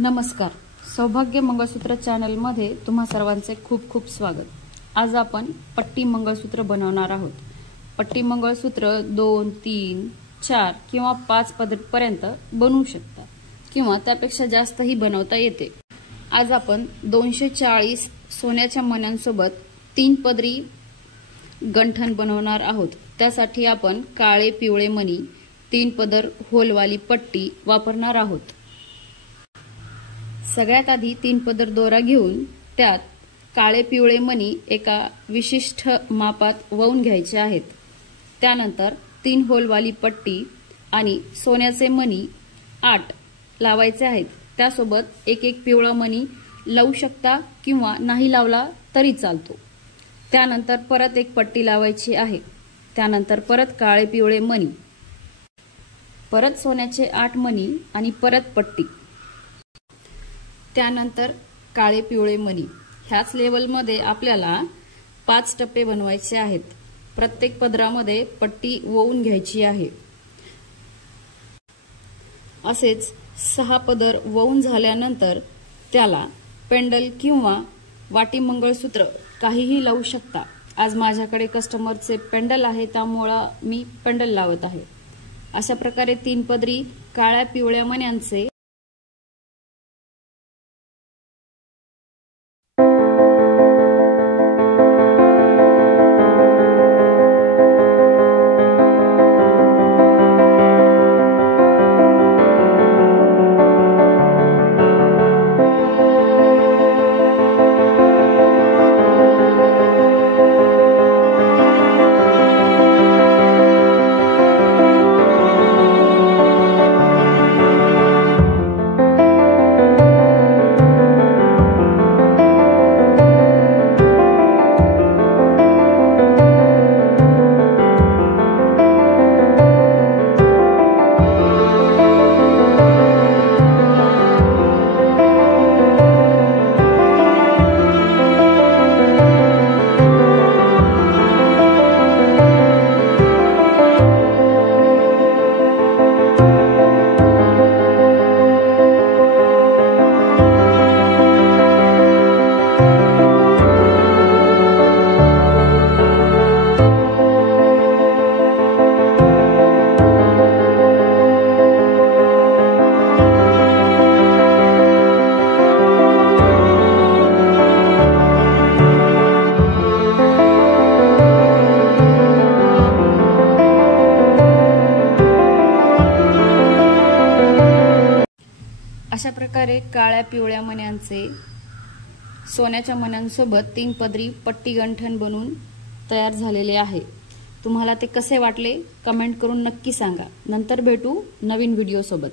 नमस्कार, सौभाग्य मंगळसूत्र चॅनल मध्ये तुम्हा सर्वांचे खूप खूप स्वागत। आज आपण पट्टी मंगळसूत्र बनवणार आहोत। पट्टी मंगळसूत्र 2, 3, 4 किंवा 5 पर्यंत बनवू शकता किंवा त्यापेक्षा जास्तही बनवता येते। आज आपण 240 सोन्याच्या मण्यांसोबत 3 पदरी गंठण बनवणार आहोत। त्यासाठी आपण काळे पिवळे मणी 3 पदर होलवाली पट्टी वापरणार आहोत। सगळ्यात आधी 3 पदर दोरा घेऊन त्यात काळे पिवळे मणी एका विशिष्ट मापात वळून घ्यायचे आहेत। त्यानंतर 3 होलवाली पट्टी आणि सोन्याचे मणी 8 लावायचे आहेत। त्यासोबत एक पिवळा मणी लावू शकता किंवा नाही लावला तरी चालतो। त्यानंतर परत एक पट्टी लावायची आहे। त्यानंतर परत काळे पिवळे मणी, परत सोन्याचे 8 मणी आणि परत पट्टी, त्यानंतर काळे पिवळे मणी। ह्याच लेवलमध्ये आपल्याला 5 टप्पे बनवायचे आहेत। प्रत्येक पदरामध्ये पट्टी वळून घ्यायची आहे। असेच 6 पदर वळून झाल्यानंतर त्याला पेंडल किंवा वाटी मंगळसूत्र काहीही लावू शकता। आज माझ्याकडे कस्टमरचे पेंडल आहे त्यामुळे मी पेंडल लावत आहे। अशा प्रकारे 3 पदरी काळ्या पिवळ्या मण्यांचे अशा प्रकारे काळ्या पिवळ्या मण्यांचे सोन्याच्या मण्यांसोबत 3 पदरी पट्टी गंठण बनवून तयार झालेले आहे। तुम्हाला ते कसे वाटले कमेंट करून नक्की सांगा। नंतर भेटू नवीन व्हिडिओ सोबत।